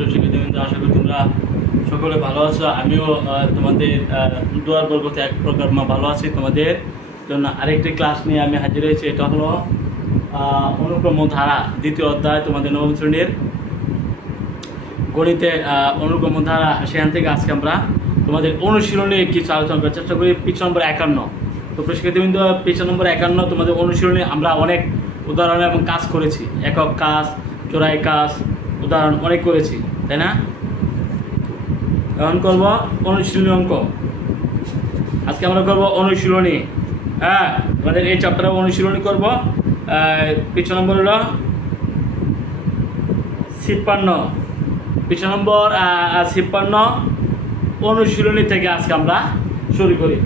প্রিয় শিক্ষার্থীবৃন্দ, আশা করি তোমরা সকলে ভালো আছো। আমিও তোমাদের দোয়ার বরকতে এক প্রকার ভালো আছি। তোমাদের জন্য আরেকটি ক্লাস নিয়ে আমি হাজির হয়েছি। এটা হলো অনুক্রম ধারা দ্বিতীয় অধ্যায়, তোমাদের নবম শ্রেণীর গণিতের অনুক্রম ধারা। সেখান থেকে আজকে আমরা তোমাদের অনুশীলনে কিছু আলোচনা করার চেষ্টা করি। পৃষ্ঠা নম্বর 51। তো প্রিয় শিক্ষার্থীবৃন্দ, পৃষ্ঠা নম্বর 51 তোমাদের অনুশীলনে আমরা অনেক উদাহরণ এবং কাজ করেছি। একক কাজ, চোরাই কাজ, উদাহরণ অনেক করেছি, তাই না? এখন করব অনুশীলনী অঙ্ক। আজকে আমরা করব অনুশীলনী। হ্যাঁ, আমাদের এই চ্যাপ্টারে অনুশীলনী করব। পৃষ্ঠা নম্বর হলো 56। পৃষ্ঠা নম্বর 56 অনুশীলনী থেকে আজকে আমরা শুরু করি।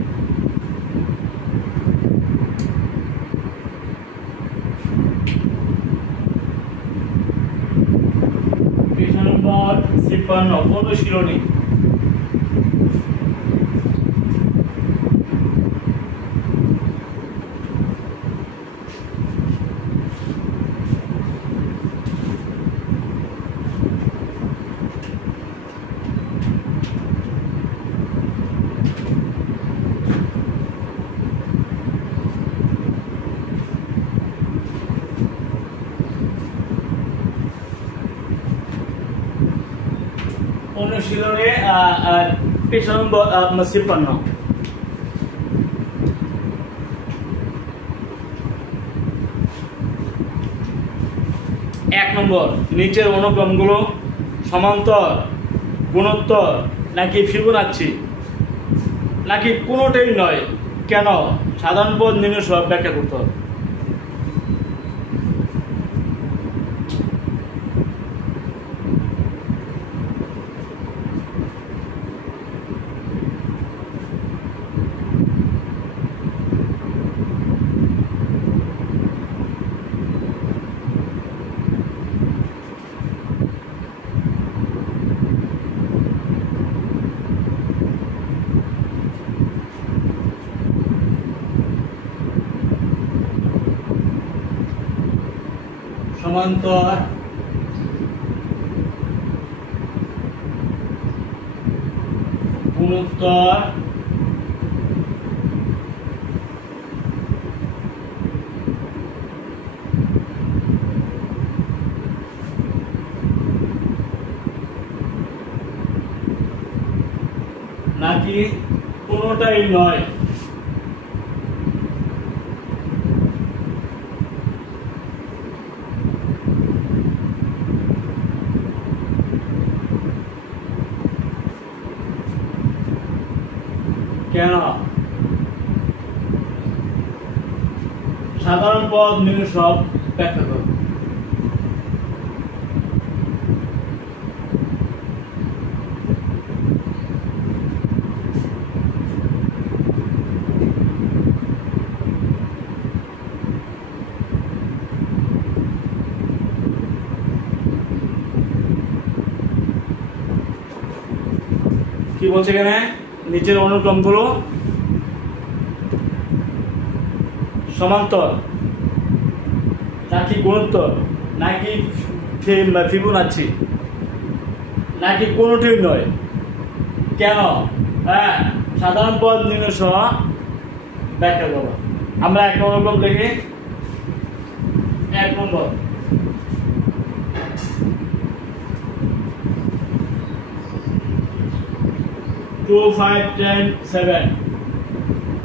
পৃষ্ঠা নম্বর 56 অনুশীলনী। অনুশীলনে পৃষ্ঠা নম্বর 56। এক নম্বর, নিচের অনুক্রমগুলো সমান্তর, গুণোত্তর নাকি ফিবোনাচ্চি নাকি কোনোটাই নয়, কেন? সাধারণ পদ নির্ণয় সহ ব্যাখ্যা করতে হবে। সমান্তর, গুণোত্তর নাকি কোনোটাই নয়, কেন? সাধারণ পদ নির্ণয় সহ ব্যাখ্যা করো। কি বলছে এখানে? নিচের অনুক্রমগুলো সমান্তর নাকি গুণোত্তর নাকি ফিবোনাচ্চি নাকি কোনোটিই নয়, কেন? হ্যাঁ, সাধারণ পদ নির্ণয় সহ ব্যাখ্যা করো। আমরা একটা অনুক্রম লিখি। এক নম্বর, 2 5 10 7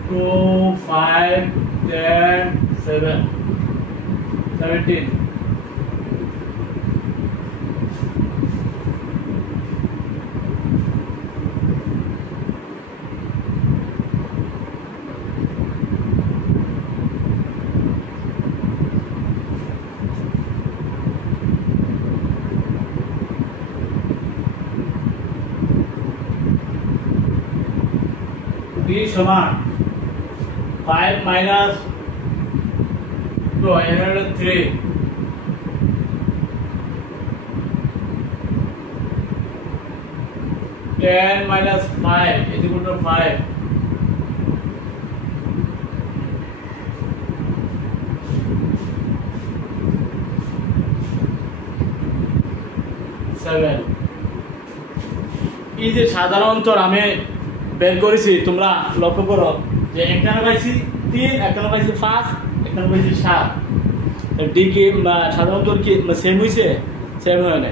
2 5 10 7 17 D সমান 5 minus 3 10 minus 5 is equal to 5. 7 এই যে সাধারণত আমি বের করেছি, তোমরা লক্ষ্য করো যে এখানে পাইছি 3, এখানে পাইছি 5, এখানে পাইছি 7। ডি কি সাধারণত কি সেম হয়েছে? সেম হয় না।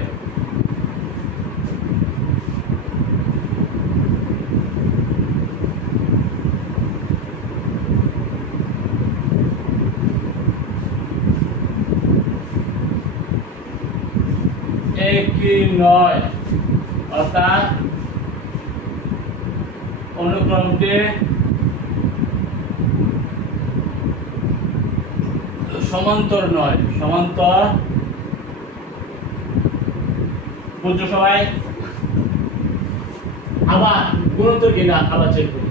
একই নয়, অর্থাৎ অনুক্রমটি সমান্তর নয়। সমান্তর বুঝছো সবাই? আবার গুণোত্তর কিনা আবার চেক করি।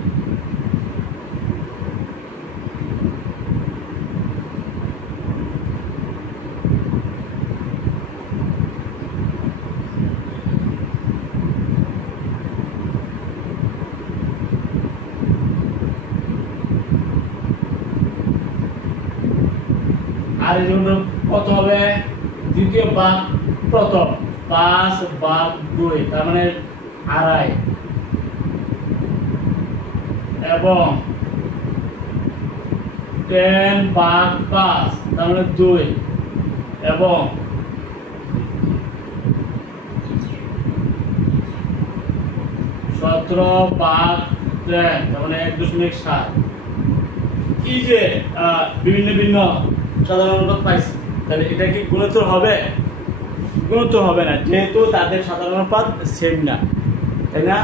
আর এই জন্য কত হবে? দ্বিতীয় ভাগ প্রথম, 5/2, তার মানে 2.5, এবং 10/5, তার মানে 2, এবং 17/10, তার মানে 1.7। এই যে বিভিন্ন বিভিন্ন সাধারণ অনুপাত পাইছি, তাহলে এটা কি গুণোত্তর হবে? গুণোত্তর হবে না, যেহেতু তাদের সাধারণ অনুপাত সেম না, তাই না?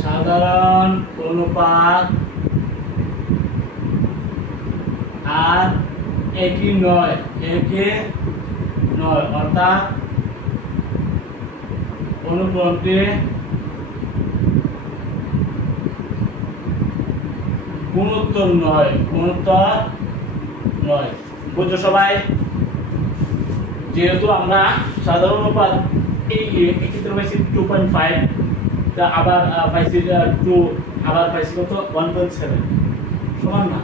সাধারণ অনুপাত আর একই নয়, অর্থাৎ অনুক্রমটি গুণোত্তর নয়। বুঝছো সবাই? যেহেতু আমরা সাধারণ অনুপাত এই ক্ষেত্রে পাইছি 2.5, আবার পাইছি 2, আবার পাইছি কত 1.7, সমান না?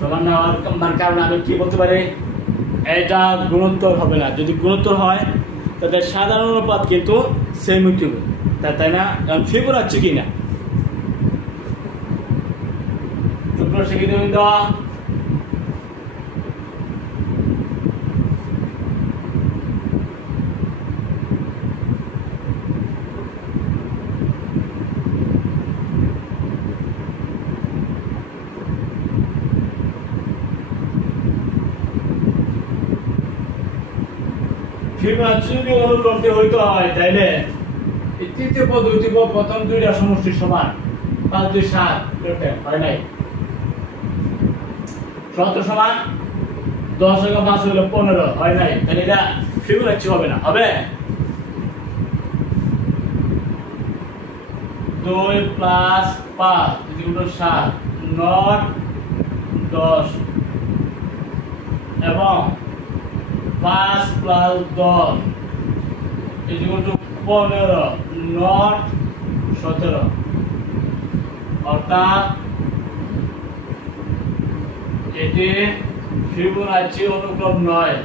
সমান না হওয়ার কারণে আমি কি বলতে পারি? এটা গুণোত্তর হবে না। যদি গুণোত্তর হয় তাদের সাধারণ অনুপাত কিন্তু সেম হইতে হবে, তাই না? ফিবোনাচ্চি কিনা শিক্ষিত ফিবোনাচ্চি যদি অনুক্রমটি হইতে হয়, তাইলে তৃতীয় পদ দ্বিতীয় পদ প্রথম দুইটা সমষ্টি সমান, 5, 2, 7 হয় নাই। 17 সমান 10 × 5 হলো 15, হয় নাই। তাহলে এটা ফিবোনাচ্চি হবে না। হবে 2 + 5 = 7, নট 10, এবং 5 + 10 = 15, নট 17, অর্থাৎ এটি ফিবোনাচ্চি অনুক্রম নয়।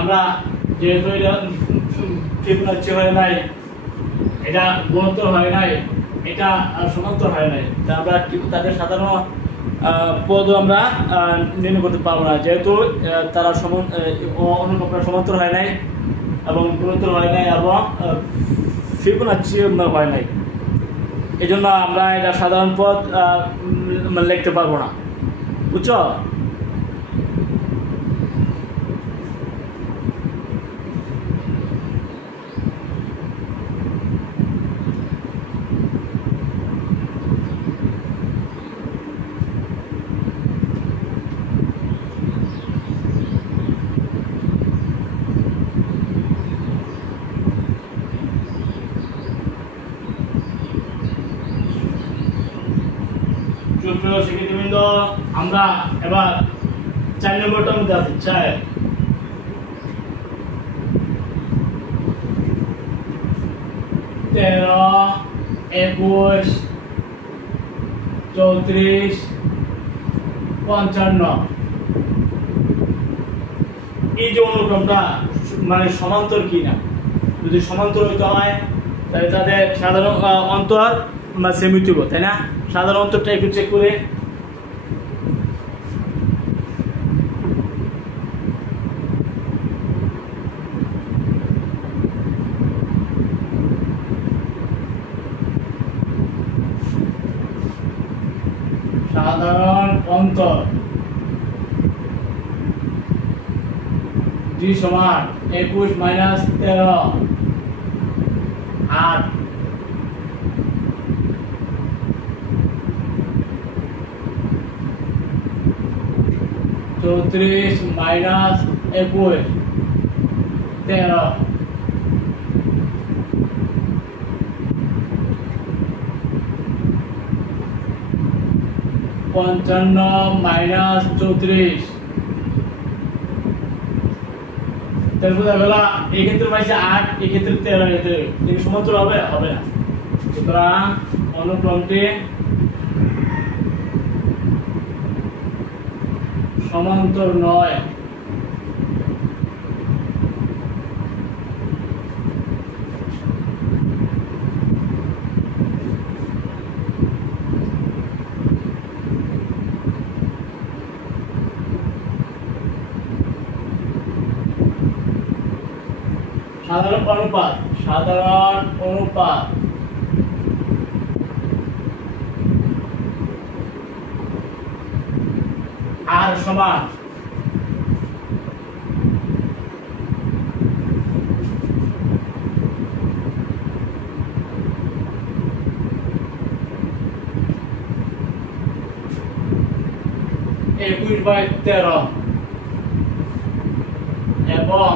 আমরা যেহেতু এটা ফিবোনাচ্চি হয় নাই, এটা গুণোত্তর হয় নাই, এটা সমান্তর হয় নাই, আমরা তাদের সাধারণ পদ আমরা নির্ণয় করতে পারবো না, যেহেতু তারা অনুক্রমটা সমান্তর হয় নাই এবং গুণোত্তর হয় নাই এবং ফিবোনাচ্চি হয় নাই। এই জন্য আমরা এটা সাধারণ পদ লিখতে পারবো না। বুঝছো? আমরা এবার 4 নম্বরটার মধ্যে আছে 4 13 21 34 55 এই যে অনুক্রমটা মানে সমান্তর কিনা, যদি সমান্তর হইতে হয় তাহলে তাদের সাধারণ অন্তর বা সেমিটিভ, তাই না? সাধারণ অন্তরটা একটু চেক করে সাধারণ অন্তর জি সমান 21 মাইনাস 13 8 34 মাইনাস 21 13 55 মাইনাস 34 তারপর দেখলা এই ক্ষেত্রে পাইছে 8, এই ক্ষেত্রে 13, এতে এই সমান্তর হবে হবে না। সুতরাং অনুক্রমটি সমান্তর নয়। সাধারণ অনুপাত আর সমান একুশ বাই 13 এবং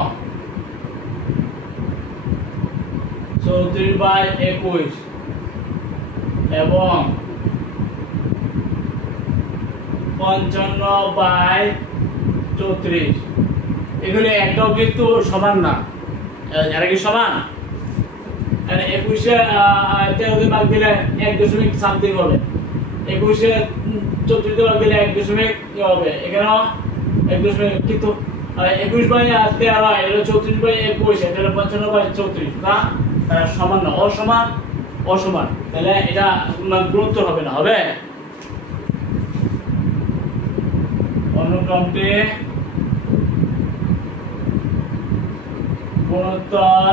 34 বাই 21 এবং 55 বাই 34 এগুলো একটাও কিন্তু সমান না। এরা কি সমান? 21-এ 13 ভাগ দিলে 1 দশমিক সামথিং হবে, 21-এ 34 ভাগ দিলে 1 দশমিক হবে, এখানেও 1 দশমিক, কিন্তু 21 বাই 13 এটা 34 বাই 21, এটা 55 বাই 34 না, সমান না, অসমান। তাহলে এটা গুণোত্তর হবে না, হবে অনুক্রমটি গুণোত্তর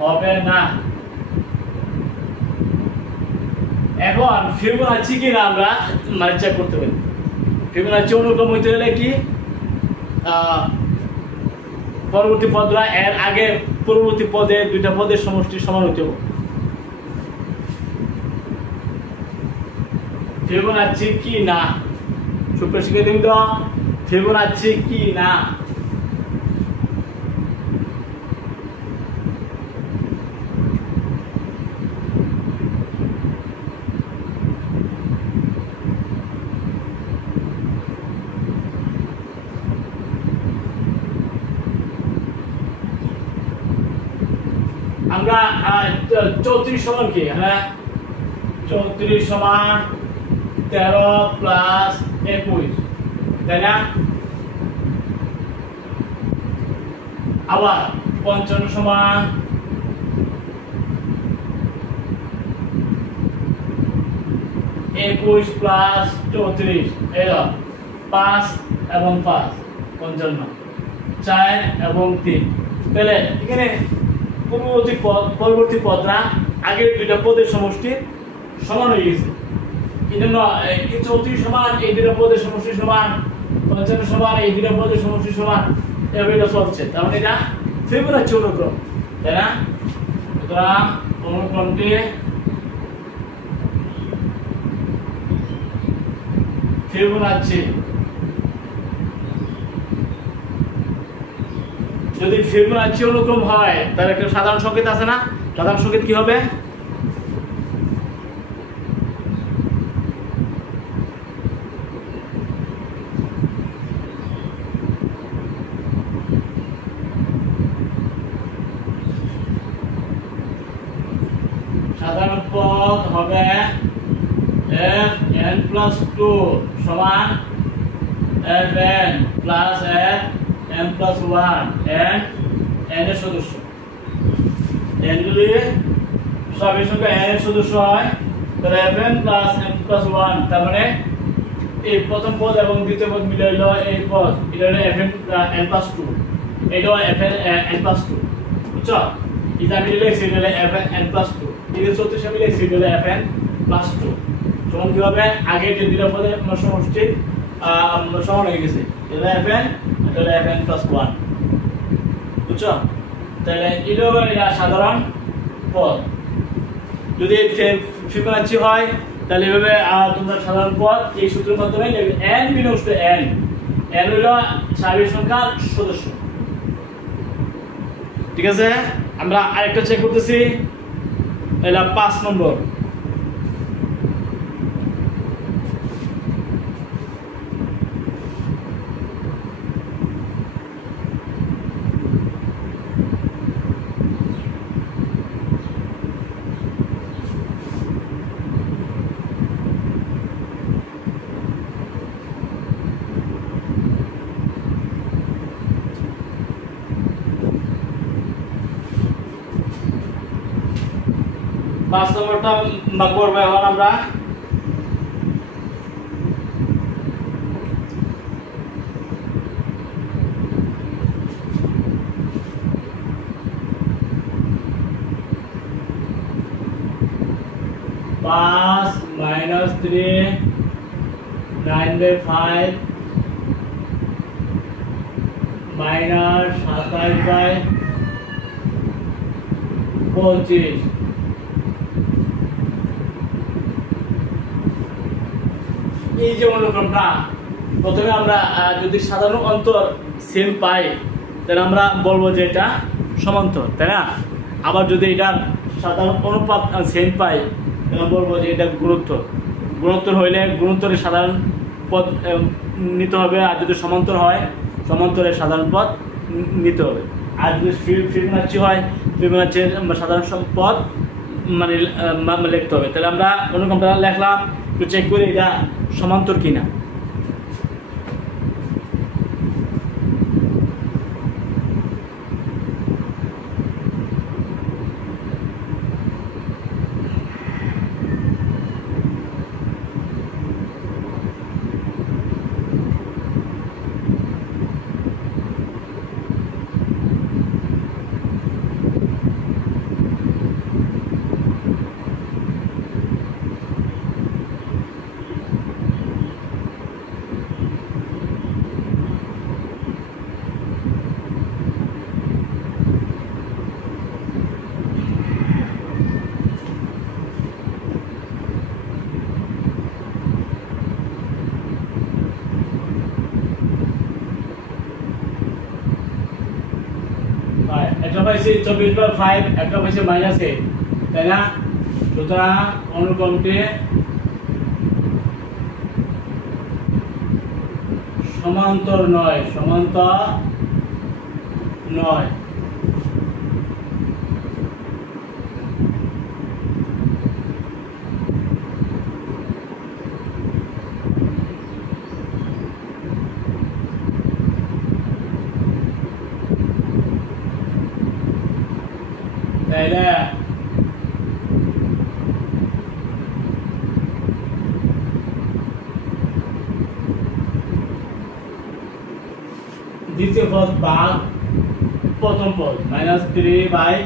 হবে না। এখন ফিবোনাচি কিনা আমরা মানে চেক করতে পারি। ফিবোনাচি অনুক্রম হইতে গেলে কি পরবর্তী পদরা এর আগে পরবর্তী পদে দুইটা পদের সমষ্টি সমান হইতে হবে। ফিবোনাচি কি না, সুপ্রিয় শিক্ষার্থীবৃন্দ, ফিবোনাচি কি না? আমরা 34 সমান কি? হ্যাঁ, 34 সমান 13 প্লাস 21, তাই না? আবার 55 সমান 21 প্লাস 34, এলো 5 এবং 5 55, 4 এবং 3। তাহলে এখানে পরবর্তী পদরা আগের দুইটা পদের সমষ্টি সমান হয়ে গেছে। এই জন্য 34 সমান এই দুইটা পদের সমষ্টি সমান, 55 সমান এই দুইটা পদের সমষ্টি সমান, এভাবে এটা চলছে। তার মানে এটা ফিবোনাচি অনুক্রম, তাই না? সুতরাং অনুক্রমটি ফিবোনাচি। যদি ফিবোনাচি অনুক্রম হয় তাহলে একটা সাধারণ সংকেত আছে না? সাধারণ সংকেত কি হবে? হবে এফ এন প্লাস 2 সমান F N plus F N plus 1 N N এর সদস্য। এন যদি সবই সংখ্যা এন এর সদস্য হয় তাহলে F N plus N plus 1, তার মানে এই প্রথম পদ এবং দ্বিতীয় পদ মিলে হলো এই পদ, এটা হলো এফ এন এন প্লাস 2, এটাও এফ এন এন প্লাস 2, বুঝছো? এটা মিলে লিখছি এটা হলো এফ এন এন প্লাস 2, এটা 34 মিলে লিখছি এটা হলো এফ এন প্লাস 2 সমান কি হবে? আগে যে দুটো পদের সমষ্টি সমান হয়ে গেছে, এটা এফ এন, এটা হলো এফ এন প্লাস 1, বুঝছো? তাহলে এটা হলো এটা সাধারণ পদ। যদি ফিবোনাচি হয় তাহলে এভাবে তোমরা সাধারণ পদ এই সূত্রের মাধ্যমে n belongs to n, n হলো স্বাভাবিক সংখ্যার সদস্য। ঠিক আছে, আমরা আরেকটা চেক করতেছি, এটা 5 নম্বর। পাঁচ নম্বরটা করবো এখন আমরা। পাঁচ মাইনাস 3 9/5 মাইনাস 27/25। এই যে অনুক্রমটা প্রথমে আমরা যদি সাধারণ অন্তর সেম পাই তাহলে আমরা বলবো যে এটা সমান্তর, তাই না? আবার যদি এটা সাধারণ অনুপাত সেম পাই তাহলে বলবো যে এটা গুণোত্তর। গুণোত্তর হইলে গুণোত্তরের সাধারণ পদ নিতে হবে, আর যদি সমান্তর হয় সমান্তরের সাধারণ পদ নিতে হবে। আর যদি ফিবোনাচি হয় ফিবোনাচির সাধারণ পদ মানে লিখতে হবে। তাহলে আমরা অনুক্রমটা লিখলাম, একটু চেক করি এটা সমান্তর কিনা। একটা পাইছি 24/5, একটা পাইছি -8, তাই না? সুতরাং অনুক্রমটি সমান্তর নয়, সমান্তর নয়। তাইলে দ্বিতীয় পদ ভাগ প্রথম পদ -3/5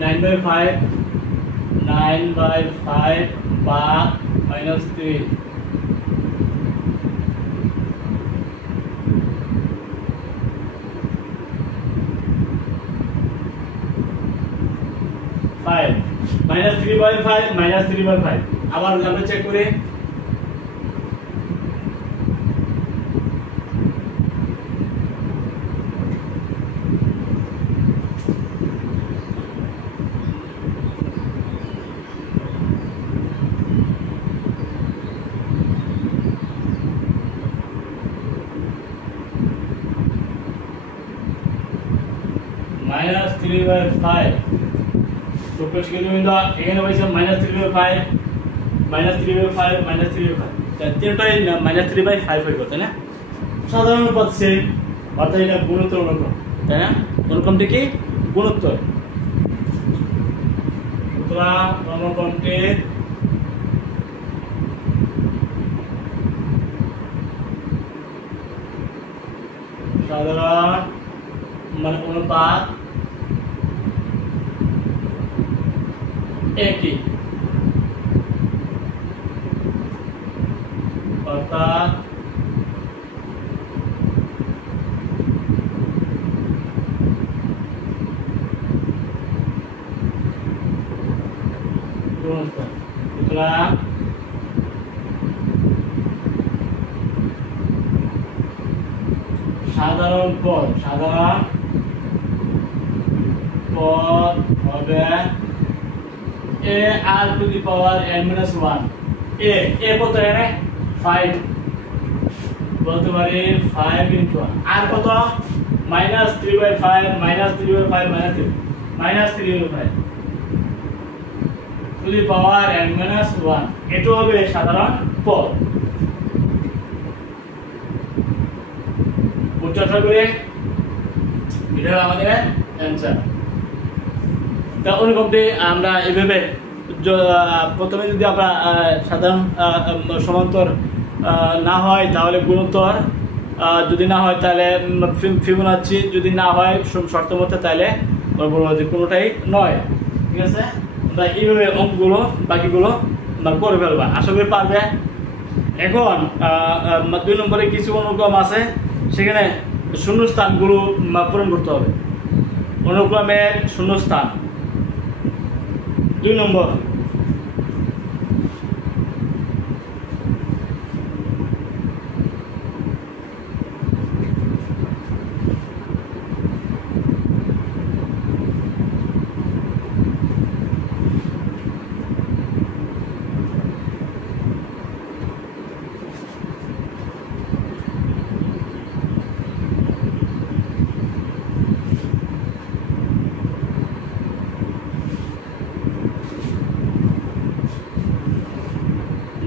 9/5 ভাগ -3 5 -3/5 -3/5। আবার আমরা চেক করি, -3/5 তো শিক্ষার্থীবৃন্দ এখানে পাইছে -3/5 -3/5 -3/5 তিনটাই -3/5 হয়ে গেল তাই না সাধারণ অনুপাত সেম অর্থাৎ এটা গুণোত্তর অনুক্রম তাই না অনুক্রমটি কি গুণোত্তর সুতরাং অনুক্রমটি সাধারণ মানে অনুপাত একই অর্থাৎ গুণোত্তর সুতরাং সাধারণ পদ হবে a r to the power n minus 1 a কত এখানে 5 বলতে পারি 5 into 1 আর কত -3/5 -3/5 -3/5 to the power n minus 1 এটা হবে সাধারণ পদ উচ্চারণ করে এটা আমাদের অ্যানসার তা অনুক্রমটি আমরা এইভাবে প্রথমে যদি আমরা সাধারণ সমান্তর না হয় তাহলে গুণোত্তর যদি না হয় তাহলে ফিবোনাচ্চি যদি না হয় শর্ত মতে তাহলে কোনোটাই নয় ঠিক আছে আমরা এইভাবে অঙ্কগুলো বাকিগুলো করে ফেলবা আশা করি পারবে এখন 2 নম্বরে কিছু অনুক্রম আছে সেখানে শূন্যস্থানগুলো পূরণ করতে হবে অনুক্রমের শূন্যস্থান 2 নম্বর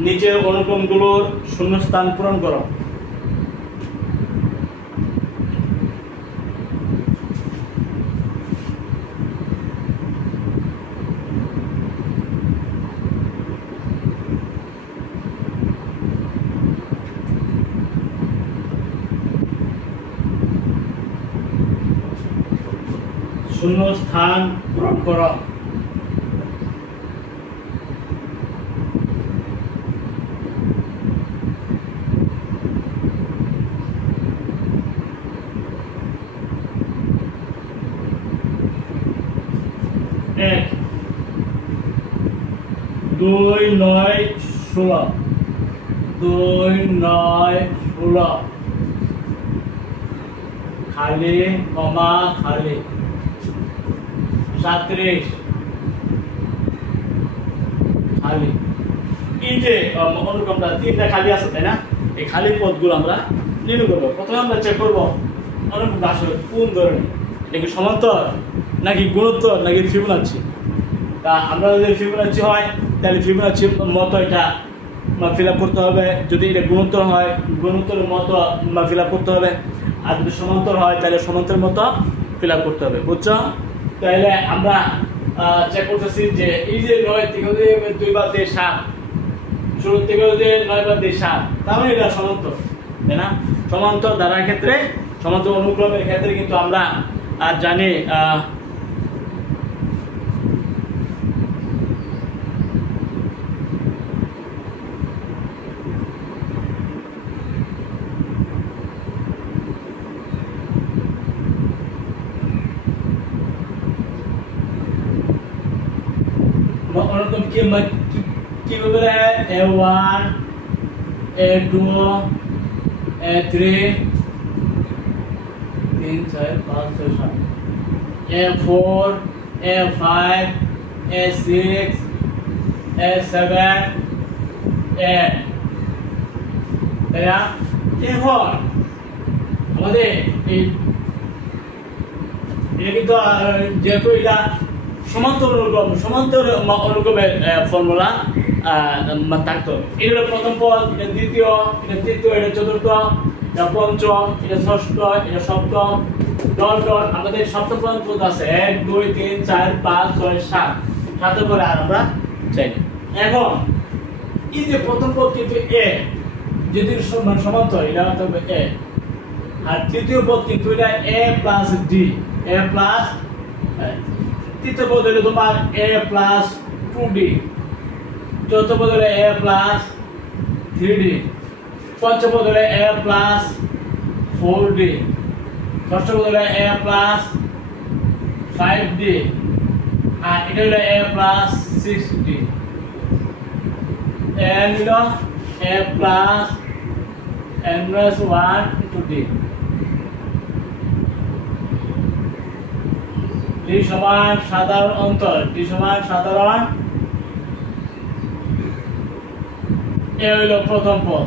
নিচের অনুক্রমগুলোর শূন্যস্থান পূরণ করো শূন্যস্থান পূরণ করো এক 2 9 16 2 9 16 খালি কমা খালি 37 খালি এই যে অনুক্রমটা তিনটা খালি আছে তাই না এই খালি পদগুলো আমরা নির্ণয় করব প্রথমে আমরা চেক করব অনুক্রমটা আসলে কোন ধরনের এটা কি সমান্তর নাকি গুণোত্তর নাকি ফিবোনাচ্চি তা আমরা যদি ফিবোনাচ্চি হয় তাহলে ফিবোনাচ্চির মতো এটা ফিল আপ করতে হবে যদি এটা গুণোত্তর হয় গুণোত্তরের মতো ফিল আপ করতে হবে আর যদি সমান্তর হয় তাহলে সমান্তরের মতো ফিল আপ করতে হবে বুঝছো তাহলে আমরা চেক করতেছি যে এই যে 9 থেকে 2 বাদ দিয়ে 7 শুরু থেকে যে 9 বাদ দিয়ে 7 তাহলে এটা সমান্তর তাই না সমান্তর ধারার ক্ষেত্রে সমান্তর অনুক্রমের ক্ষেত্রে কিন্তু আমরা আর জানি অনুক্রম কিভাবে A1 A2 A3 3 4 5 6 7 A4 A5 A6 A7 A তাই না এখন আমাদের এটা কিন্তু যেহেতু এটা সমান্তর অনুক্রমের ফর্মুলা থাকতো। এটা হলো প্রথম পদ, এটা দ্বিতীয়, এটা তৃতীয়, এটা চতুর্থ, এটা পঞ্চম, এটা ষষ্ঠ, এটা সপ্তম, আমাদের সপ্তম পদ আছে 1 2 3 4 5 6 7 7 করে আর আমরা চাই। এখন এই যে প্রথম পদ কিন্তু এ যদি সমান্তর, এটা হবে এ, আর তৃতীয় পদ কিন্তু এটা এ প্লাস ডি, এ প্লাস, তৃতীয় পদ হলো তোমার এ প্লাস 2d, চতুর্থ পদ হলো এ প্লাস 3d, পঞ্চম পদ হলো এ প্লাস 4d, ষষ্ঠ পদ হলো এ প্লাস 5d, আর এটা হলো এ প্লাস 6d, and হলো a plus n minus 1 into d, d সমান সাধারণ অন্তর, d সমান সাধারণ, এ হলো প্রথম পদ।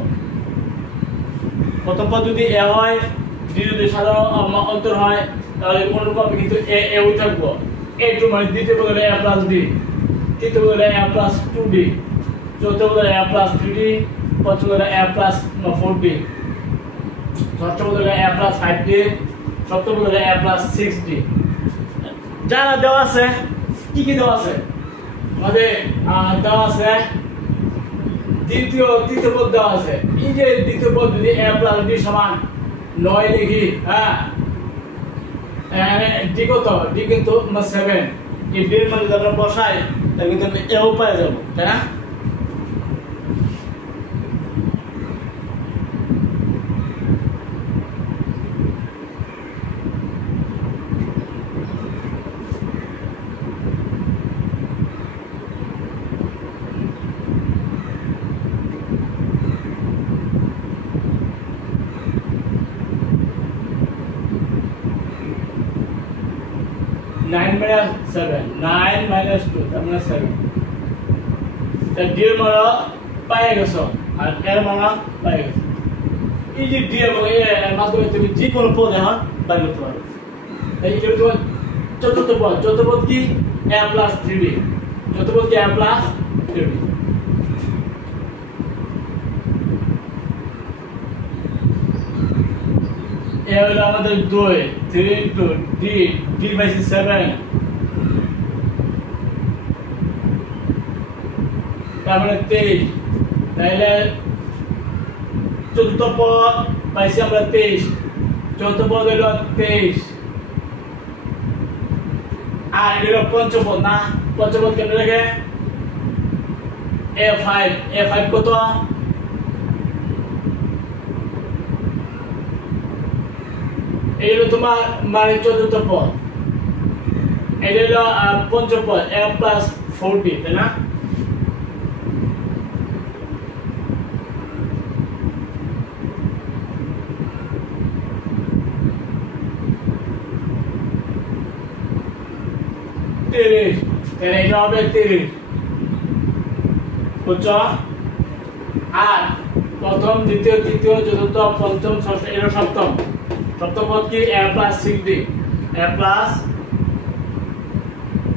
প্রথম পদ যদি এ হয়, d যদি সাধারণ অন্তর হয়, তাহলে অনুক্রমে কিন্তু এ এও থাকবো। a2 মানে দ্বিতীয় পদ হলো a plus d, তৃতীয় পদ হলো a plus 2d, চতুর্থ পদ হলো a plus 3d, পঞ্চম পদ হলো a plus 4d, ষষ্ঠ পদ হলো a plus 5d, সপ্তম পদ হলো a plus 6d। যারা দেওয়া আছে, কি কি দেওয়া আছে আমাদের? দেওয়া আছে তৃতীয় পদ দেওয়া আছে। এই যে দ্বিতীয় পদ যদি a plus d সমান 9 লিখি, হ্যাঁ, d কত? d কিন্তু 7, এই d এর মধ্যে যখন বসাই তাহলে কিন্তু আমি এও পেয়ে যাব, তাই না? Nine minus 7, 9 minus 2, তার মানে 7। তা d এর মান পাই গেছো, আর এর মান পাই গেছো। এই যে d এবং a এর মাধ্যমে তুমি যে কোনো পদ এখন বের করতে পারো। তাই এটা তোমার চতুর্থ পদ। চতুর্থ পদ কি? a plus 3d, চতুর্থ পদ কি? a plus 3d। এ হলো আমাদের 2, 3 into d, d by 7, তার মানে 23। তাহলে চতুর্থ পদ পাইছি আমরা 23, চতুর্থ পদ হলো 23, আর এটা হলো পঞ্চম পদ না? পঞ্চম পদ কেন লেখে? a5 কত? এই হলো তোমার মানে চতুর্থ পদ, এটা হলো পঞ্চম পদ a plus 4d, তাই না? তাহলে এটা হবে 30, বুঝছো? আর প্রথম, দ্বিতীয়, তৃতীয়, চতুর্থ, পঞ্চম, ষষ্ঠ, এটা সপ্তম। সপ্তম পদ কি? a plus 6d, a plus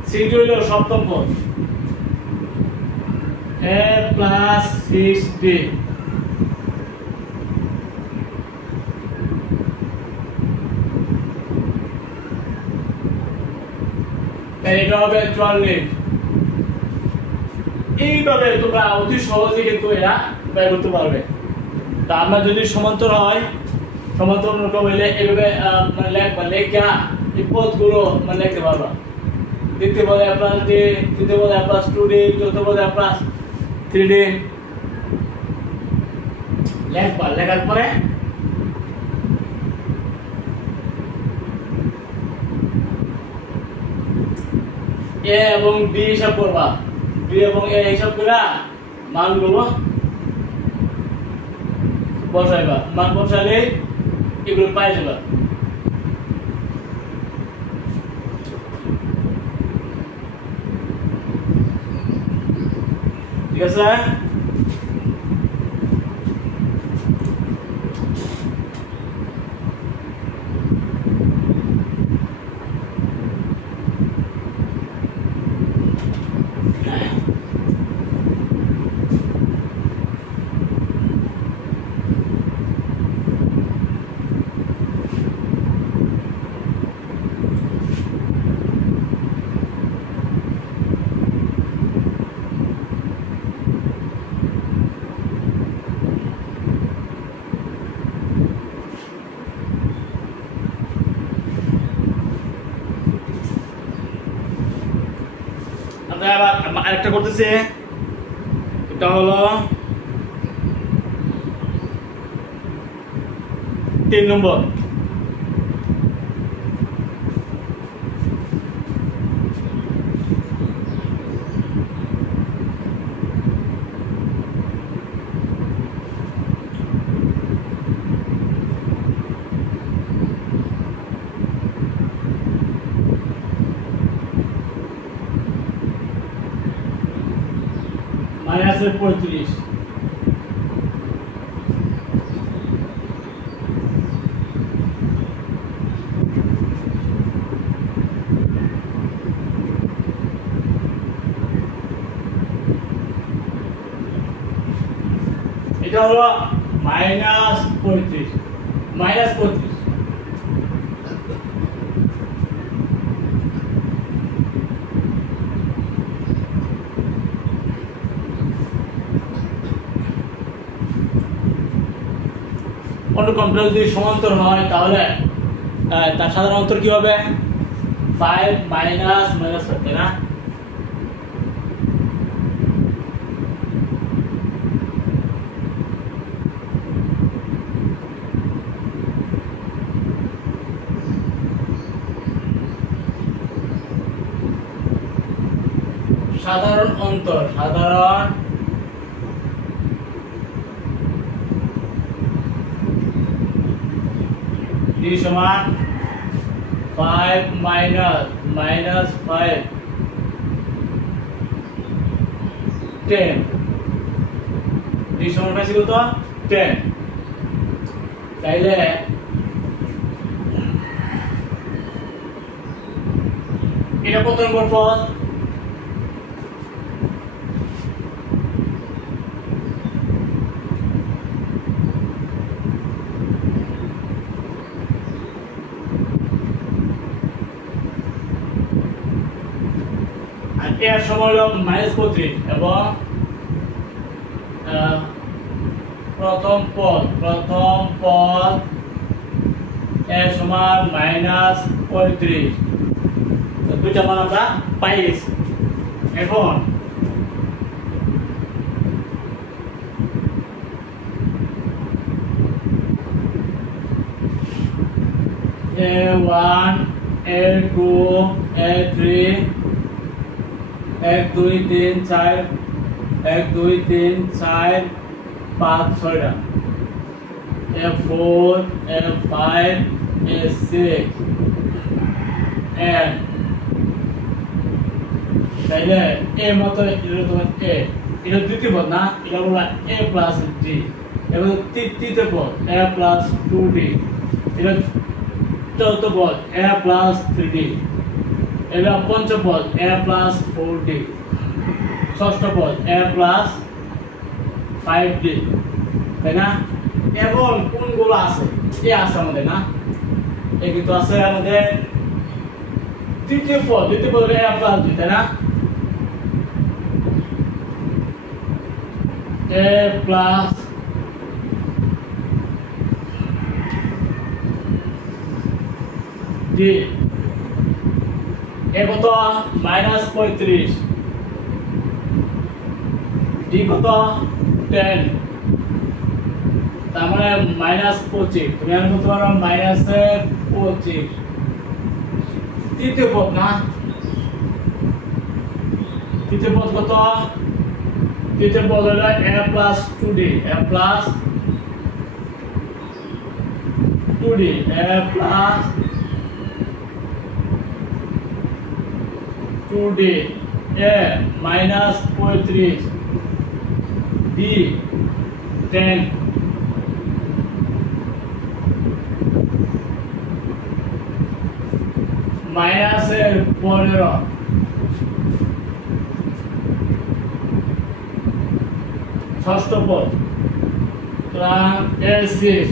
6d হলো সপ্তম পদ, a plus 6d। এটা হবে 44। এইভাবে তোমরা অতি সহজে কিন্তু এরা বের করতে পারবে। তা আমরা যদি সমান্তর হয়, সমান্তর অনুক্রম হইলে এইভাবে মানে লেখবা, লেখা এই পদগুলো মানে লিখতে পারবা। দ্বিতীয় পদ a plus d, তৃতীয় পদ a plus 2d, চতুর্থ পদ a plus 3d লেখবা। লেখার পরে a এবং d হিসাব করবা, d এবং a হিসাব করে মানগুলো বসাইবা। মান বসালে এগুলো পাই যাবা। ঠিক আছে? আমরা আবার আরেকটা করতেছি, এটা হলো 3 নম্বর। -35 এটা হলো -35 -35 অনুক্রমটা যদি সমান্তর হয় তাহলে তার সাধারণ অন্তর কি হবে? 5 মাইনাস মাইনাস, তাই না? সাধারণ অন্তর, সাধারণ d সমান 5 মাইনাস 5 10, d সমান পাইছি কত? 10। তাইলে এটা কত নম্বর পদ? এর সমান হলো -35 এবং প্রথম পদ এর সমান -35, দুইটা মান আমরা পাই গেছি। এখন A1 A2 A3 1 2 3 4 1 2 3 4 5 6টা, A4 A5 A6 N, তাইলে এ মতো এটা তোমার এ, এটা দ্বিতীয় পদ না, এটা বলা a প্লাস d, এবং তৃতীয় পদ a প্লাস 2d, এটা চতুর্থ পদ a প্লাস 3d, এটা পঞ্চম পদ a প্লাস 4d, ষষ্ঠ পদ a প্লাস 5d, তাই না? এখন কোনগুলো আছে? এ আছে আমাদের, না? এ কিন্তু আছে আমাদের দ্বিতীয় পদ a প্লাস d, তাই না? a প্লাস d, এ কত? -35, d কত? 10, তার মানে -25, তুমি আমি বলতে পারো -25। তৃতীয় পদ, না? তৃতীয় পদ কত? তৃতীয় পদ হলো a plus 2d, a plus 2d, a plus 2d, a -35, d 10, -15, ষষ্ঠ পদ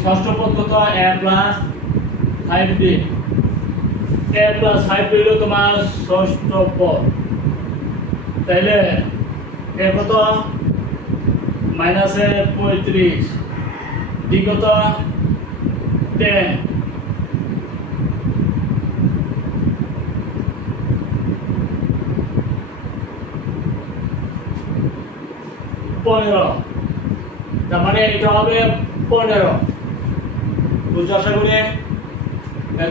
ষষ্ঠ পদ কত? a plus 5d, a plus 5 হলো তোমার ষষ্ঠ পদ, তাইলে এ কত? -35, d কত? 10, 15, তার মানে এটা হবে 15। বুঝছো আশা করি?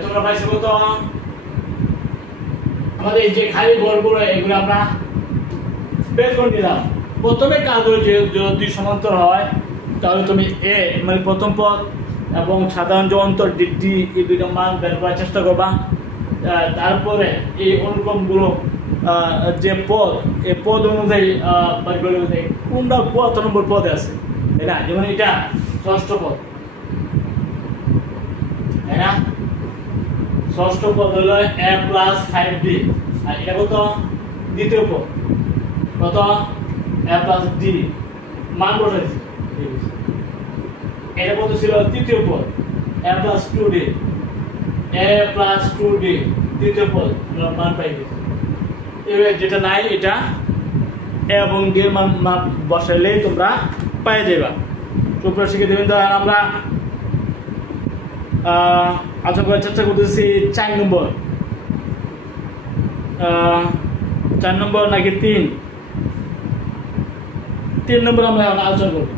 তোমরা পাইছো কত? আমাদের এই যে খালি ঘরগুলো এগুলো আমরা বের করে নিলাম। প্রথমে কাজ হলো যদি সমান্তর হয় তাহলে তুমি এ মানে প্রথম পদ এবং সাধারণ যে অন্তর ডি এই দুইটা মান বের করার চেষ্টা করবা। তারপরে এই অনুক্রমগুলো যে পদ এই পদ অনুযায়ী বের করে কোনটা কত নম্বর পদে আছে, তাই না? যেমন এটা ষষ্ঠ পদ, তাই না? ষষ্ঠ পদ হলো a + 5d, আর এটা কত? দ্বিতীয় পদ কত? a + d, মান বসাইছি। এটা কত ছিল? তৃতীয় পদ a + 2d, a + 2d তৃতীয় পদ আমরা মান পাই গেছি। এবারে যেটা নাই এটা a এবং d এর মান বসাইলেই তোমরা পেয়ে যাবে। সুপ্রিয় শিক্ষার্থী, আমরা আলোচনা করার চেষ্টা করতেছি 4 নম্বর, 4 নম্বর নাকি 3 নম্বর আমরা আলোচনা করব।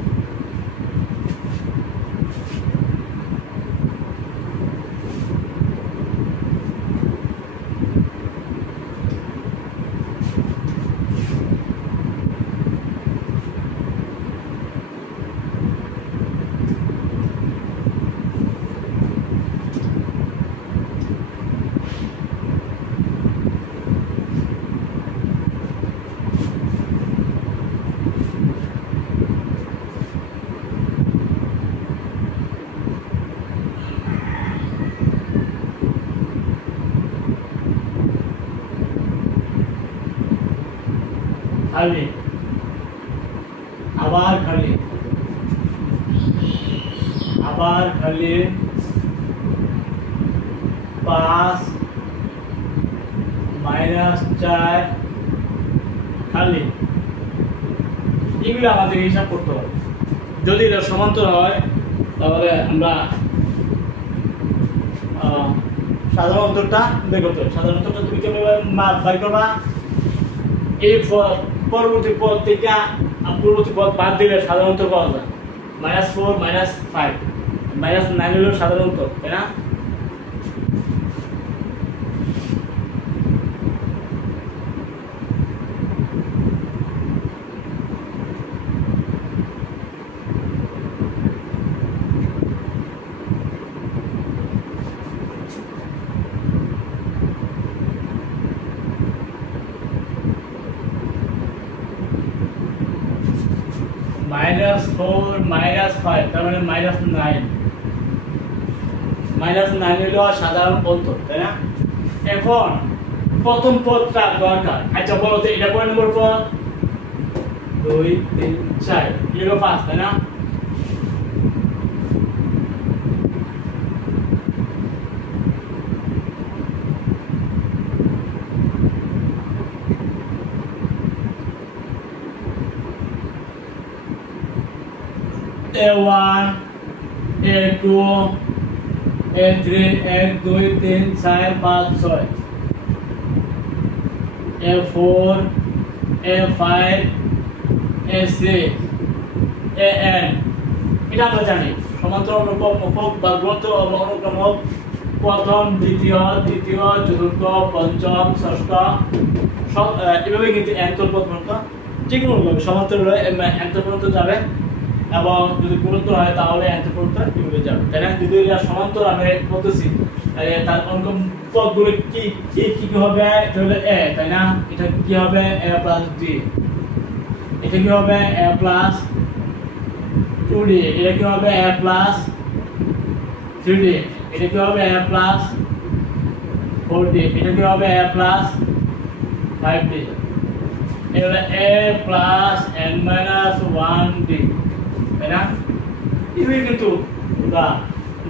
খালি আবার খালি আবার খালি 5 - 4 খালি, এগুলো আমাদের হিসাব করতে হবে। যদি এটা সমান্তর হয় তাহলে আমরা সাধারণ অন্তরটা বের করতে হবে। সাধারণ অন্তরটা তুমি কিভাবে বাই করবা? এই পরবর্তী পদ থেকে পূর্ববর্তী পদ বাদ দিলে সাধারণ অন্তর পাওয়া যায়। -4 - 5 -9 হলো সাধারণ অন্তর, তাই না? -4 - 5 তার মানে -9, -9 হলো সাধারণ অন্তর, তাই না? এখন প্রথম পদটা দরকার। আচ্ছা বলো তো এটা কয় নম্বর পদ? 2 3 4 এগুলো 5, তাই না? A1 A2 A3 1 2 3 4 5 6 A4 A5 A6 AN, এটা আমরা জানি সমান্তর অনুক্রম হোক বা গ্রন্থ অনুক্রম হোক, প্রথম দ্বিতীয় তৃতীয় চতুর্থ পঞ্চম ষষ্ঠ সব এভাবে কিন্তু এন্তর পর্যন্ত যে কোনো সমান্তর হলে এন্তর পর্যন্ত যাবে, এবং যদি গুণোত্তর হয় তাহলে এন্তর পর্যন্ত এভাবে যাবে, তাই না? যদি এটা সমান্তর আমি বলতেছি তার অনুক্রম পদগুলো কি কি কি হবে? এটা হলো a, তাই না? এটা কি হবে? a + d, এটা কি হবে? a + 2d, এটা কি হবে? a + 3d, এটা কি হবে? a + 4d, এটা কি হবে? a + 5d, এটা হলো a + n - 1d, তাই না? এভাবে কিন্তু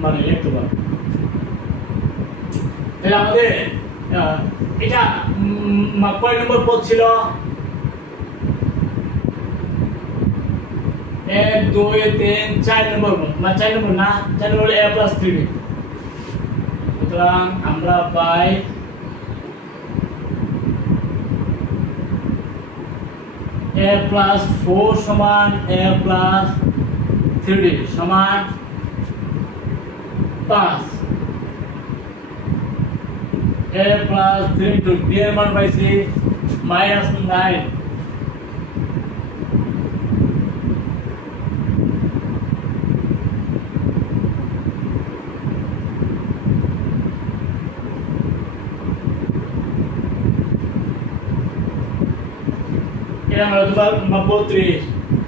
মানে লিখতে পারো। তাহলে আমাদের এটা কয় নম্বর পদ ছিল? 1 2 3 4 নম্বর পদ, 4 নম্বর না, 4 নম্বর a + 3d। সুতরাং আমরা পাই a plus 4 সমান a plus 3d সমান 5 a plus 3 to d এর মান পাইছি -9 এটা হলো তোমার 32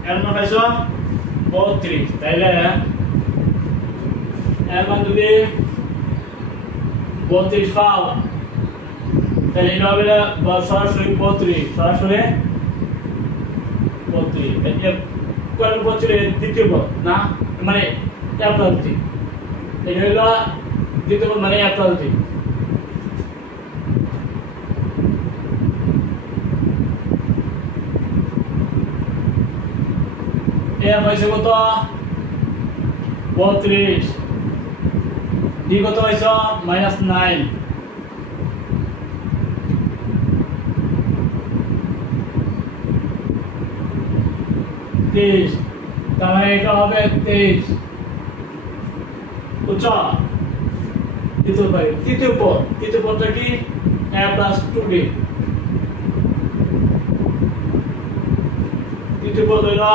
এর মান পাইছো 32 তাইলে এর মান যদি 32 পাও তাহলে এটা হবে সরাসরি 32 সরাসরি 32 এটা কোন বছরের দ্বিতীয় পদ না মানে a plus d এটা হলো দ্বিতীয় পদ মানে a plus d এ হইছে কত 32 d কত হইছে -9 23 তাহলে এটা হবে 23 বুঝছো তৃতীয় পদটা কি a plus 2d তৃতীয় পদ হইলো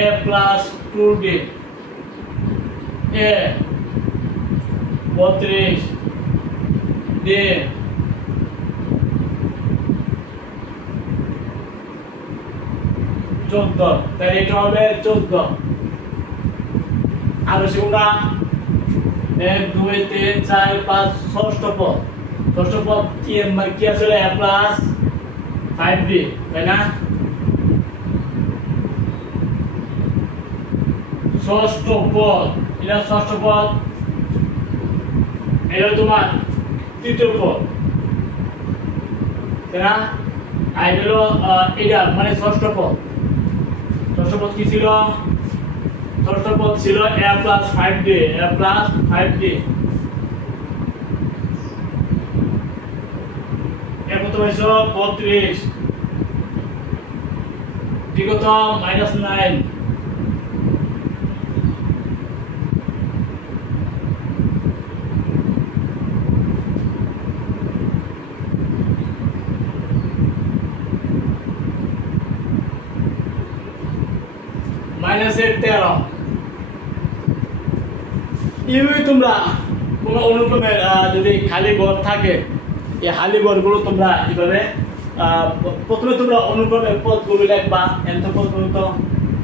a plus 2d a 32 d 14 তাহলে এটা হবে 14 আর সেগুলা 1 2 3 4 5 ষষ্ঠ পদ কি মানে কি আসলে a plus 5d তাই না ষষ্ঠ পদ এটা ষষ্ঠ পদ এটা তোমার তৃতীয় পদ তাই না আর হলো এটা মানে ষষ্ঠ পদ কি ছিল ষষ্ঠ পদ ছিল a plus 5d এর কত হইছে 32 ঠিক কত -9 -13 এইভাবে তোমরা কোনো অনুক্রমে যদি খালি ঘর থাকে এই খালি ঘরগুলো তোমরা এইভাবে প্রথমে তোমরা অনুক্রমে পদগুলো লিখবা এত পদগুলো তো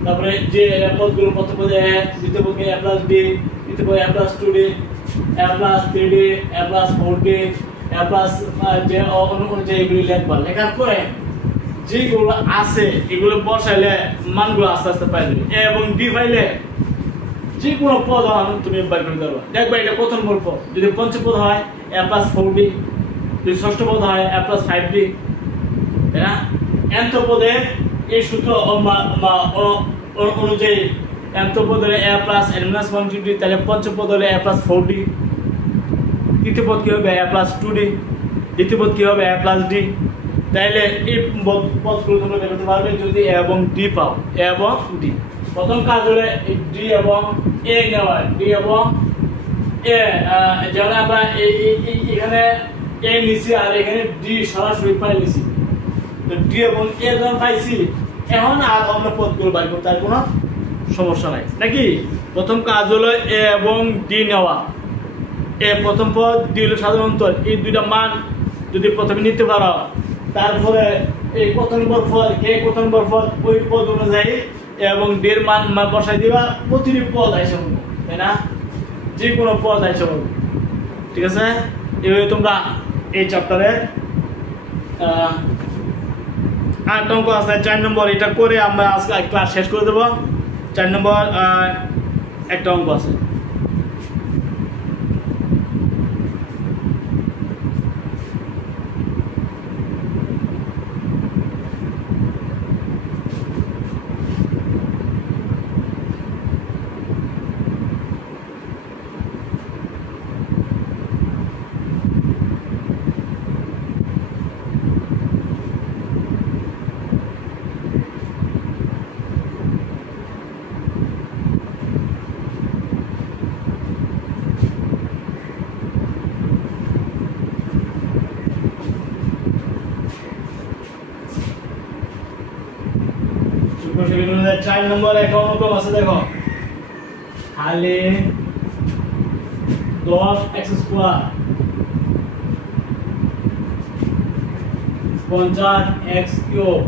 তারপরে যে পদগুলো প্রথম পদে দ্বিতীয় পদে a plus d তৃতীয় পদে a plus 2d a plus 3d a plus 4d a plus যে অনুযায়ী এগুলো লিখবা লেখার পরে যেগুলো আছে এগুলো বসাইলে মানগুলো আস্তে আস্তে পাই যাবে a এবং d পাইলে যে কোনো পদ তুমি বের করে দেবা দেখবা এটা প্রথম পদ যদি পঞ্চম পদ হয় a plus 4d যদি ষষ্ঠ পদ হয় a plus 5d তাই না nth পদে এই সূত্র অনুযায়ী nth পদ হলে a plus n-1d তাহলে পঞ্চম পদ হলে a plus 4d তৃতীয় পদ কি হবে a plus 2d দ্বিতীয় পদ কি হবে a plus d তাইলে এই পদগুলো তোমরা বের করতে পারবে যদি a এবং d পাও a এবং d প্রথম কাজ হলো d এবং a নেওয়া d এবং a যেমন আমরা এখানে a নিছি আর এখানে d সরাসরি পাই নিছি তো d এবং a যখন পাইছি এখন আর অন্য পদগুলো বের করতে আর কোনো সমস্যা নাই নাকি প্রথম কাজ হলো a এবং d নেওয়া a প্রথম পদ d হলো সাধারণত এই দুইটা মান যদি প্রথমে নিতে পারো তারপরে এই কত নম্বর পদ ওই পদ অনুযায়ী এবং d এর মান বসাই দিবা প্রতিটি পদ আইসা হবে তাই না যে কোনো পদ আইসা হবে ঠিক আছে এইভাবে তোমরা এই চ্যাপ্টারের 8 অঙ্ক আছে 4 নম্বর এটা করে আমরা আজকে ক্লাস শেষ করে দেব 4 নম্বর একটা অঙ্ক আছে 4 নম্বর একটা অনুক্রম আছে দেখো খালি 10x স্কয়ার 50x কিউব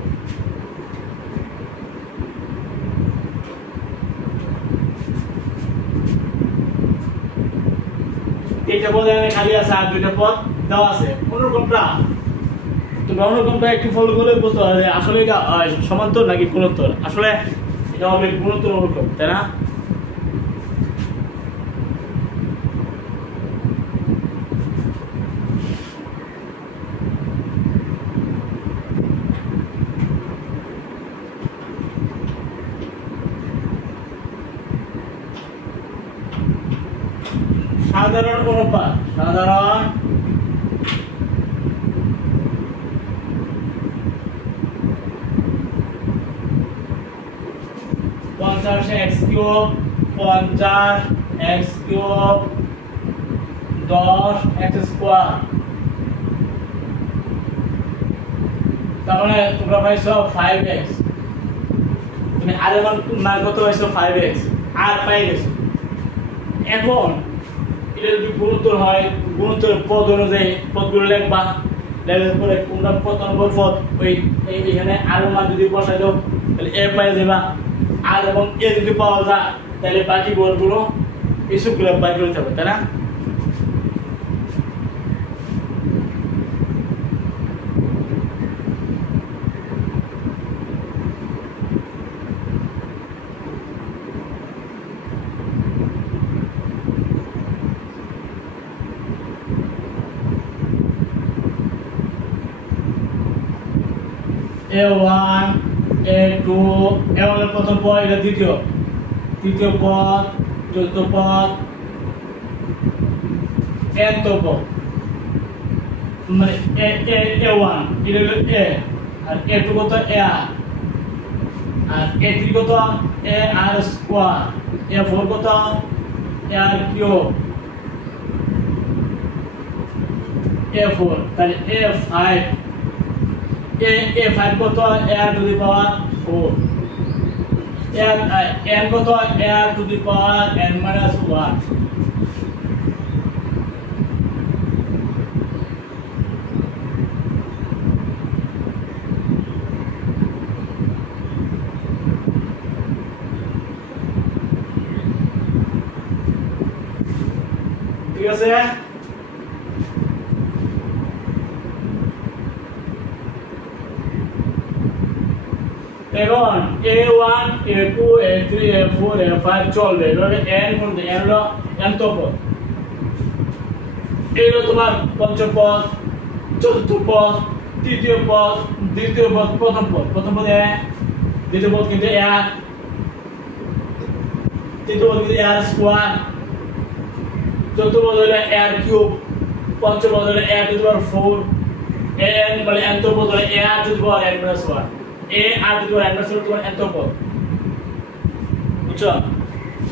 এটা বলে খালি আছে আর দুইটা পদ দেওয়া আছে অনুক্রমটা তোমরা অনুক্রমটা একটু ফলো করে বুঝতে পারবে আসলে এটা সমান্তর নাকি গুণোত্তর আসলে এটা হবে গুণোত্তর অনুক্রম তাই না সাধারণ অনুপাত সাধারণ পঞ্চাশ x cube 50x cube 10x square তার মানে তোমরা পাইছো 5x তুমি আর মান কত পাইছো 5x আর পাই গেছো এখন এটা যদি গুণোত্তর হয় গুণোত্তরের পদ অনুযায়ী পদগুলো লিখবা লেখার পরে কোনটা কত নম্বর পদ ওই এইখানে আর মান যদি বসাই দাও তাহলে a পাই যাবা আর এবং a যদি পাওয়া যায় তাহলে বাকি পদগুলো এসবগুলো বাই করতে হবে তাই না A1 A2 A1 এর প্রথম পদ এটা তৃতীয় পদ চতুর্থ পদ nth পদ মানে A1 এটা হলো A আর A2 কত AR আর A3 কত AR স্কয়ার A4 কত AR কিউব A4 তাহলে A5 A5 কত A to the power 4 n কত A to the power n minus 1 ঠিক আছে এখন A1 A2 A3 A4 A5 চলবে এভাবে n কোনটা n হলো nth পদ এই হলো তোমার পঞ্চম পদ চতুর্থ পদ তৃতীয় পদ দ্বিতীয় পদ প্রথম পদ a দ্বিতীয় পদ কিন্তু a তৃতীয় পদ কিন্তু a স্কয়ার চতুর্থ পদ হলো a কিউব পঞ্চম পদ হলো a to the power 4 n মানে nth পদ হলো a to the power n minus 1 a আর to the power n minus 1 তোমার nth পদ বুঝছো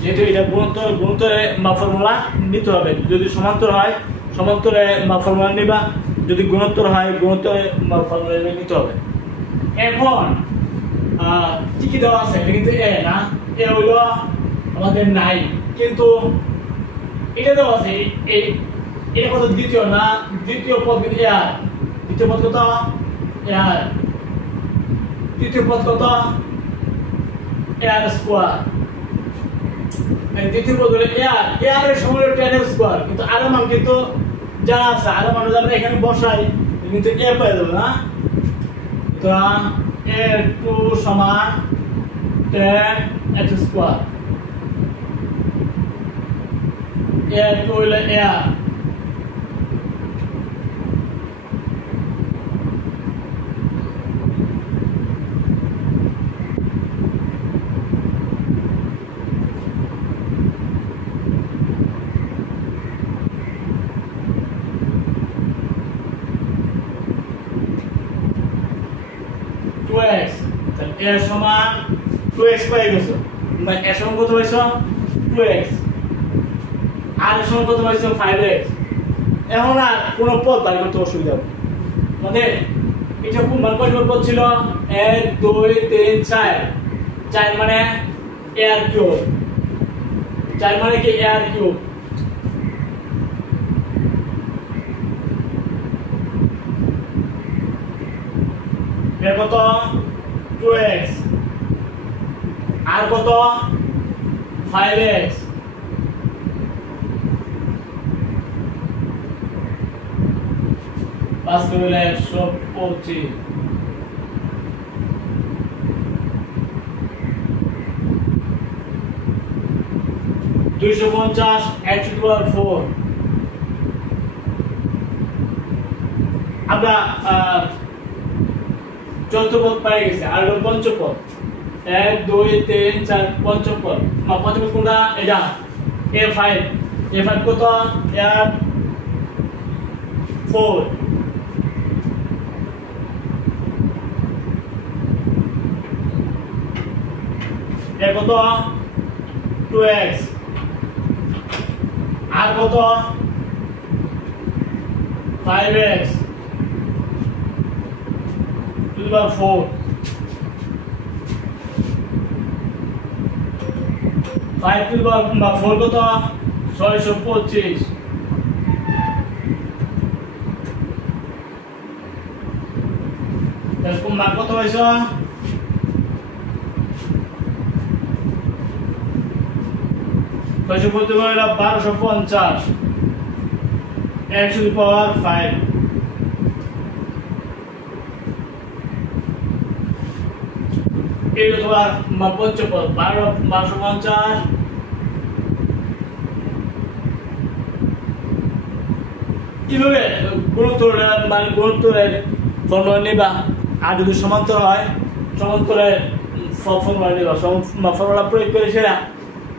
যেহেতু এটা গুণোত্তরে মাপ ফর্মুলা নিতে হবে যদি সমান্তর হয় সমান্তরে মাপ ফর্মুলা নিবা যদি গুণোত্তর হয় গুণোত্তরে মাপ ফর্মুলা নিতে হবে এখন কি দেওয়া আছে এটা কিন্তু a না a হলো আমাদের নাই কিন্তু এটা দেওয়া আছে এই এটা কত দ্বিতীয় না দ্বিতীয় পদ কিন্তু a দ্বিতীয় পদ কত a তৃতীয় পদ কত a স্কয়ার এই দ্বিতীয় পদ হলো a এর সমান হলো 10 স্কয়ার কিন্তু আর মান কিন্তু যা আছে আর মান আমরা এখানে বসাই কিন্তু a পাই যাব না তো a2 সমান 10x স্কয়ার a2 হলো a a সমান 2x পাই গেছো মানে a সমান কত পাইছো 2x আর এর সমান কত পাইছো 5x এখন আর কোন পদ বাই করতে অসুবিধা হবে মানে এটা কোন মান কত পদ ছিল 1 2 3 4 4 মানে এয়ার কিউব, 4 মানে কি এয়ার কিউব। এর কত 2x, আর কত 5x, পাঁচ করলে 125, দুইশো 250 x to the power 4। আমরা চতুর্থ পদ পাই গেছে, আর হলো পঞ্চম পদ 1 2 3 4 পঞ্চম পদ। পঞ্চম পদ কোনটা? এটা a5, a5 কত? a4, এ কত 2x, আর কত 5x to the power 4, 5 to the power 4 কত 625, এরকম মান কত হয়েছে? 1250 x to the power 5। এই তোমার পঞ্চম পদ 1250 কিভাবে গুণোত্তরের মানে গুণোত্তরের ফর্মুলা নিবা, আর যদি সমান্তর হয় সমান্তরের ফর্মুলা নিবা, ফর্মুলা প্রয়োগ করে সেরা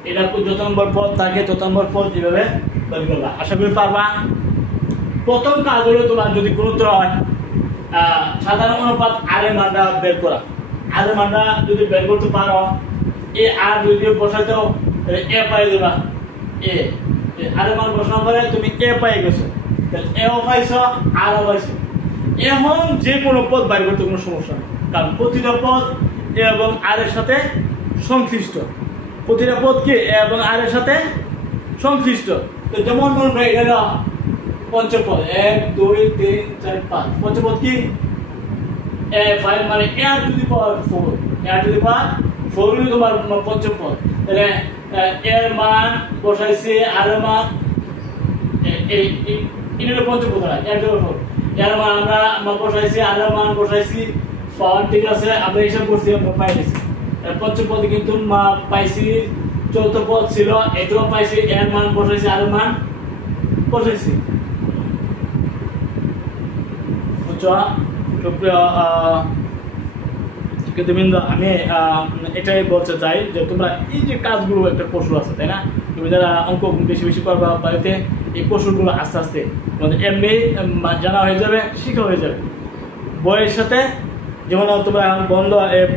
এটা যত নম্বর পদ থাকে তত নম্বর পদ যেভাবে বের করবা, আশা করি পারবা। প্রথম কাজ হলো তোমার যদি গুণোত্তর হয় সাধারণ অনুপাত আর এর মানটা বের করা। আর এর মানটা যদি বের করতে পারো, এ আর যদি বসাইতে এ পাই দেবা, এ আর এর মান বসানোর পরে তুমি এ পাই গেছো, এও পাইছো আরও পাইছো। এখন যে কোনো পদ বাইর করতে কোনো সমস্যা নেই, কারণ প্রতিটা পদ এ এবং আর এর সাথে সংশ্লিষ্ট, প্রতিটা পদ কি এ এবং আর এর সাথে সংশ্লিষ্ট। তো যেমন মনে হয় এটা পঞ্চম পদ 1 2 3 4 5, পঞ্চম পদ কি a5 মানে a to the power 4, a to the power 4 হলো তোমার পঞ্চম পদ। তাহলে এর মান বসাইছি, আর এর মান এই এটা পঞ্চম পদ না, a to the power 4 এর মান আমরা বসাইছি, আর এর মান বসাইছি, পাওয়ার ঠিক আছে, আমরা হিসাব করছি, আমরা পাই গেছি। পঞ্চম পদে কিন্তু পাইছি, চতুর্থ পদ ছিল এটাও পাইছি, এর মান বসাইছি, আর এর মান বসাইছি। বুঝছো? আমি এটাই বলতে চাই যে তোমরা এই যে কাজগুলো একটা কৌশল আছে, তাই না? তুমি যারা অঙ্ক বেশি বেশি করবা বাড়িতে, এই কৌশলগুলো আস্তে আস্তে তোমাদের এমনি জানা হয়ে যাবে, শিখা হয়ে যাবে বইয়ের সাথে। যেমন তোমরা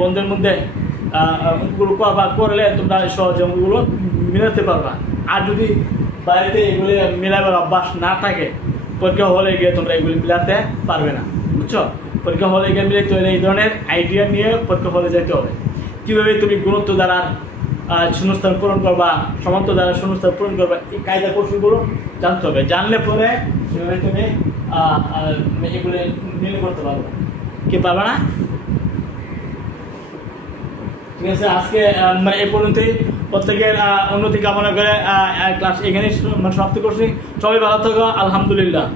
বন্ধের মধ্যে অঙ্কগুলো করবা, করলে তোমরা সহজে অঙ্কগুলো মিলাতে পারবা। আর যদি বাড়িতে এগুলি মিলাবার অভ্যাস না থাকে, পরীক্ষা হলে গিয়ে তোমরা এগুলি মিলাতে পারবে না। বুঝছো? পরীক্ষা হলে গিয়ে মিলাতে হলে এই ধরনের আইডিয়া নিয়ে পরীক্ষা হলে যেতে হবে। কীভাবে তুমি গুণত্ব দ্বারা শূন্যস্থান পূরণ করবা, সমান্তর দ্বারা শূন্যস্থান পূরণ করবা, এই কায়দা কৌশলগুলো জানতে হবে। জানলে পরে এভাবে তুমি এগুলি মিলে করতে পারবে। কি পারবে না? ঠিক আছে, আজকে এই পর্যন্তই। প্রত্যেকের উন্নতি কামনা করে ক্লাস এখানে সমাপ্তি করছি। সবাই ভালো থাকো, আলহামদুলিল্লাহ।